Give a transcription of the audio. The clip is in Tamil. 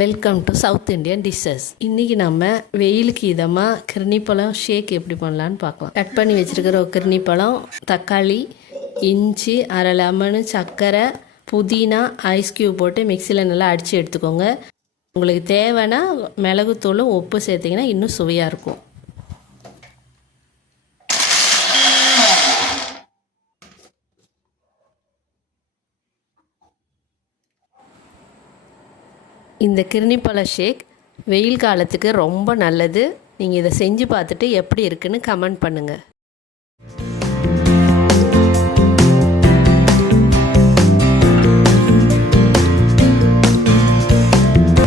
Welcome to south Indian dishes. இன்றைக்கி நம்ம வெயிலுக்கு இதமாக கிருணிப்பழம் ஷேக் எப்படி பண்ணலான்னு பார்க்கலாம். கட் பண்ணி வச்சுருக்கிற ஒரு கிருணிப்பழம், தக்காளி, இஞ்சி, அரை லெமனு, சர்க்கரை, புதினா, ஐஸ் க்யூப் போட்டு மிக்சியில் நல்லா அடித்து எடுத்துக்கோங்க. உங்களுக்கு தேவைன்னா மிளகுத்தூளும் உப்பு சேர்த்திங்கன்னா இன்னும் சுவையாக இருக்கும். இந்த கிருணிப்பழ ஷேக் வெயில் காலத்துக்கு ரொம்ப நல்லது. நீங்கள் இதை செஞ்சு பார்த்துட்டு எப்படி இருக்குன்னு கமெண்ட் பண்ணுங்கள்.